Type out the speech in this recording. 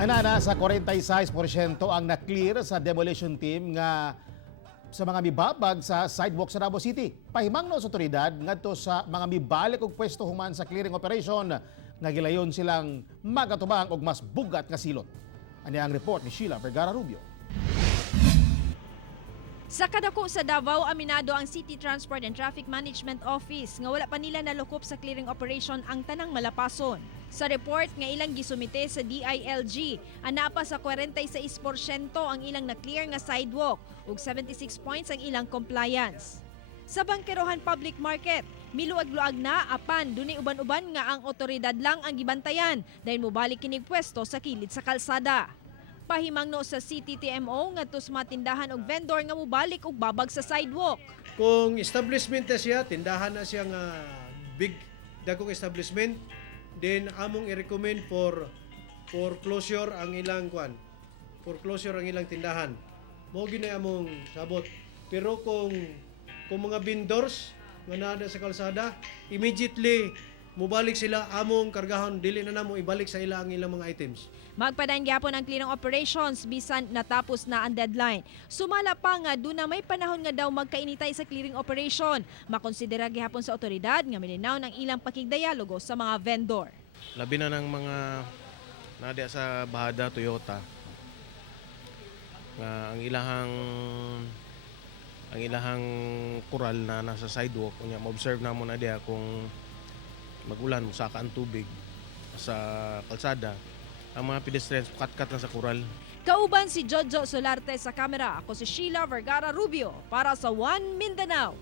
Ana sa 46% ang na-clear sa demolition team nga sa mga mibabag sa sidewalk sa Davao City. Pahimangno sa otoridad ngadto sa mga mibalik og pwesto human sa clearing operation nga gilayon silang magatubang og mas bugat nga silot. Ani ang report ni Sheila Vergara Rubio. Sa kadako sa Davao, aminado ang City Transport and Traffic Management Office nga wala pa nila nalukop sa clearing operation ang tanang malapason. Sa report nga ilang gisumite sa DILG, ana pa sa 46% ang ilang na-clear nga sidewalk ug 76 points ang ilang compliance. Sa Bangkerohan Public Market, miluag-luag na apan dunay uban-uban nga ang otoridad lang ang gibantayan dahil mobalik kinig pwesto sa kilid sa kalsada. Pahimangno sa CTTMO ngadto sa mga tindahan og vendor nga mobalik og babag sa sidewalk. Kung establishment na siya, tindahan na siya nga big dagkong establishment, then among i-recommend for closure ang ilang foreclosure ang ilang tindahan. Mao gyud among sabot. Pero kung mga vendors nga naa sa kalsada, immediately mubalik sila among kargahon, dili na namo ibalik sa ila ang ilang mga items. Magpadayon gyapon ang clearing operations bisan natapos na ang deadline. Sumala pa nga duna may panahon nga daw magkainitay sa clearing operation. Makonsidera gyapon sa otoridad nga milinaw ng ilang pakigdialogo sa mga vendor. Labi na ng mga nadia sa Bahada Toyota nga ang ilahang kural na nasa sidewalk unya ma-observe namo na dia kung magulan musaka ang tubig sa kalsada, ang mga pedestrians kat-kat na sa kural. Kauban si Jojo Solarte sa kamera. Ako si Sheila Vergara Rubio para sa One Mindanao.